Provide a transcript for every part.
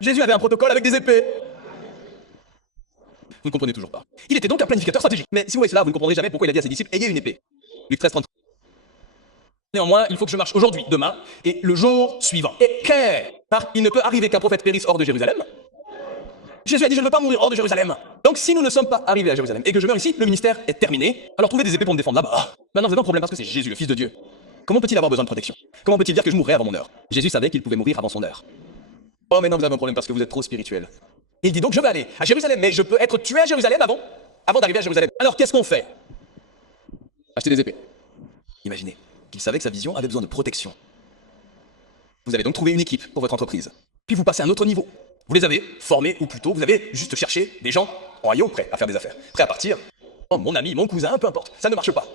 Jésus avait un protocole avec des épées. Vous ne comprenez toujours pas. Il était donc un planificateur stratégique. Mais si vous voyez cela, vous ne comprendrez jamais pourquoi il a dit à ses disciples, ayez une épée. Luc 13, 33. Néanmoins, il faut que je marche aujourd'hui, demain, et le jour suivant. Et car il ne peut arriver qu'un prophète périsse hors de Jérusalem. Jésus a dit, je ne veux pas mourir hors de Jérusalem. Donc si nous ne sommes pas arrivés à Jérusalem et que je meurs ici, le ministère est terminé. Alors trouvez des épées pour me défendre là-bas. Maintenant, vous avez un problème parce que c'est Jésus, le Fils de Dieu. Comment peut-il avoir besoin de protection? Comment peut-il dire que je mourrai avant mon heure? Jésus savait qu'il pouvait mourir avant son heure. Oh, mais non, vous avez un problème parce que vous êtes trop spirituel. Il dit donc, je vais aller à Jérusalem, mais je peux être tué à Jérusalem avant d'arriver à Jérusalem. Alors qu'est-ce qu'on fait? Acheter des épées. Imaginez qu'il savait que sa vision avait besoin de protection. Vous avez donc trouvé une équipe pour votre entreprise. Puis vous passez à un autre niveau. Vous les avez formés, ou plutôt, vous avez juste cherché des gens en haillons prêts à faire des affaires, prêts à partir. Oh, mon ami, mon cousin, peu importe, ça ne marche pas.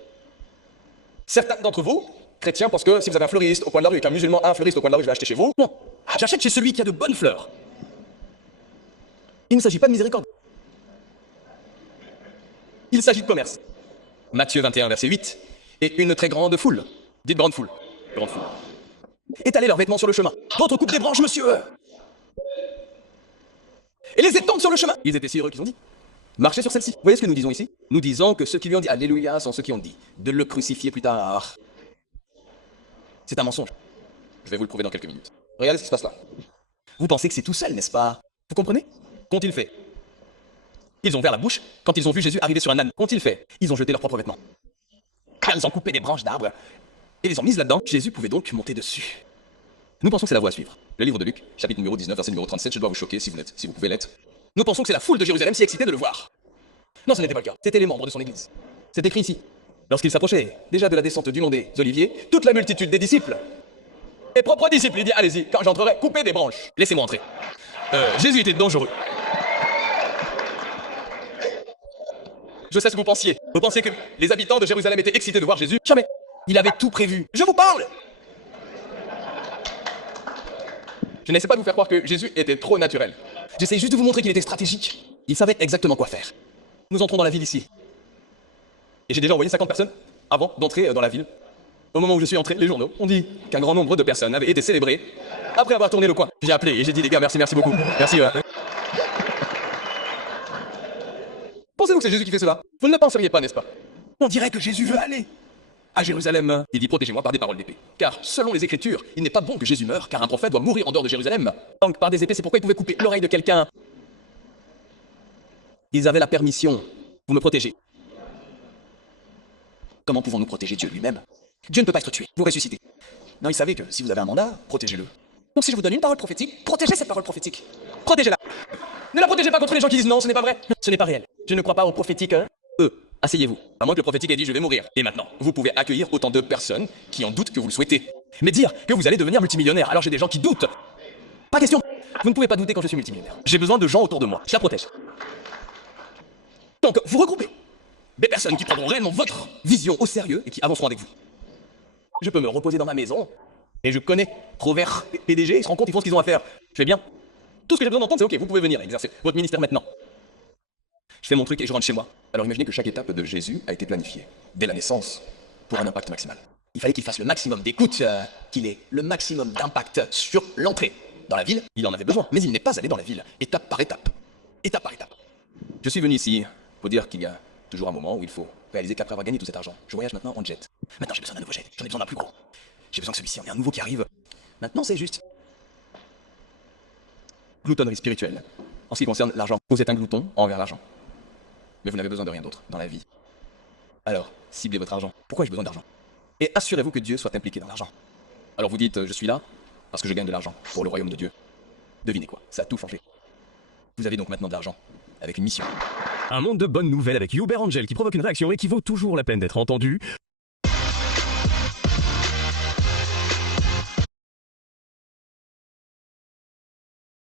Certains d'entre vous, chrétiens, pensent que si vous avez un fleuriste au coin de la rue et qu'un musulman a un fleuriste au coin de la rue, je vais acheter chez vous. Non, j'achète chez celui qui a de bonnes fleurs. Il ne s'agit pas de miséricorde. Il s'agit de commerce. Matthieu 21, verset 8. Et une très grande foule, dites grande foule, étalez leurs vêtements sur le chemin. D'autres coupent des branches, monsieur, et les étendent sur le chemin. Ils étaient si heureux qu'ils ont dit, marchez sur celle-ci. Vous voyez ce que nous disons ici? Nous disons que ceux qui lui ont dit Alléluia sont ceux qui ont dit de le crucifier plus tard. C'est un mensonge. Je vais vous le prouver dans quelques minutes. Regardez ce qui se passe là. Vous pensez que c'est tout seul, n'est-ce pas? Vous comprenez? Qu'ont-ils fait? Ils ont ouvert la bouche quand ils ont vu Jésus arriver sur un âne. Qu'ont-ils fait? Ils ont jeté leurs propres vêtements. Ils ont coupé des branches d'arbres et les ont mises là-dedans. Jésus pouvait donc monter dessus. Nous pensons que c'est la voie à suivre. Le livre de Luc, chapitre numéro 19, verset numéro 37, je dois vous choquer si vous pouvez l'être. Nous pensons que c'est la foule de Jérusalem si excitée de le voir. Non, ce n'était pas le cas. C'était les membres de son église. C'est écrit ici. Lorsqu'il s'approchait déjà de la descente du mont des Oliviers, toute la multitude des disciples, et propres disciples, il dit, allez-y, quand j'entrerai, coupez des branches. Laissez-moi entrer. Jésus était dangereux. Je sais ce que vous pensiez. Vous pensiez que les habitants de Jérusalem étaient excités de voir Jésus? Jamais. Il avait tout prévu. Je vous parle! Je n'essaie pas de vous faire croire que Jésus était trop naturel. J'essaie juste de vous montrer qu'il était stratégique. Il savait exactement quoi faire. Nous entrons dans la ville ici. Et j'ai déjà envoyé 50 personnes avant d'entrer dans la ville. Au moment où je suis entré, les journaux ont dit qu'un grand nombre de personnes avaient été célébrées après avoir tourné le coin. J'ai appelé et j'ai dit, les gars, merci beaucoup. Merci. Pensez-vous que c'est Jésus qui fait cela? Vous ne le penseriez pas, n'est-ce pas? On dirait que Jésus veut aller à Jérusalem. Il dit, protégez-moi par des paroles d'épée. Car selon les Écritures, il n'est pas bon que Jésus meure, car un prophète doit mourir en dehors de Jérusalem. Donc par des épées, c'est pourquoi il pouvait couper l'oreille de quelqu'un. Ils avaient la permission. Vous me protégez. Comment pouvons-nous protéger Dieu lui-même? Dieu ne peut pas être tué, vous ressuscitez. Non, il savait que si vous avez un mandat, protégez-le. Donc si je vous donne une parole prophétique, protégez cette parole prophétique. Protégez-la. Ne la protégez pas contre les gens qui disent non, ce n'est pas vrai. Ce n'est pas réel. Je ne crois pas au prophétique. Asseyez-vous. À moins que le prophétique ait dit je vais mourir. Et maintenant, vous pouvez accueillir autant de personnes qui en doutent que vous le souhaitez. Mais dire que vous allez devenir multimillionnaire, alors j'ai des gens qui doutent. Pas question. Vous ne pouvez pas douter quand je suis multimillionnaire. J'ai besoin de gens autour de moi. Je la protège. Donc, vous regroupez des personnes qui prendront réellement votre vision au sérieux et qui avanceront avec vous. Je peux me reposer dans ma maison et je connais Provert, PDG, ils se rendent compte, ils font ce qu'ils ont à faire. Je fais bien. Tout ce que j'ai besoin d'entendre, c'est ok, vous pouvez venir exercer votre ministère maintenant. Je fais mon truc et je rentre chez moi. Alors imaginez que chaque étape de Jésus a été planifiée, dès la naissance, pour un impact maximal. Il fallait qu'il fasse le maximum d'écoute, qu'il ait le maximum d'impact sur l'entrée dans la ville. Il en avait besoin, mais il n'est pas allé dans la ville, étape par étape. Étape par étape. Je suis venu ici pour dire qu'il y a toujours un moment où il faut réaliser qu'après avoir gagné tout cet argent, je voyage maintenant en jet. Maintenant j'ai besoin d'un nouveau jet, j'en ai besoin d'un plus gros. J'ai besoin que celui-ci en ait un nouveau qui arrive. Maintenant c'est juste. Gloutonnerie spirituelle. En ce qui concerne l'argent, vous êtes un glouton envers l'argent. Mais vous n'avez besoin de rien d'autre dans la vie. Alors, ciblez votre argent. Pourquoi j'ai besoin d'argent? Et assurez-vous que Dieu soit impliqué dans l'argent. Alors vous dites, je suis là parce que je gagne de l'argent pour le royaume de Dieu. Devinez quoi, ça a tout changé. Vous avez donc maintenant de l'argent avec une mission. Un monde de bonnes nouvelles avec Uber Angel qui provoque une réaction et qui vaut toujours la peine d'être entendu.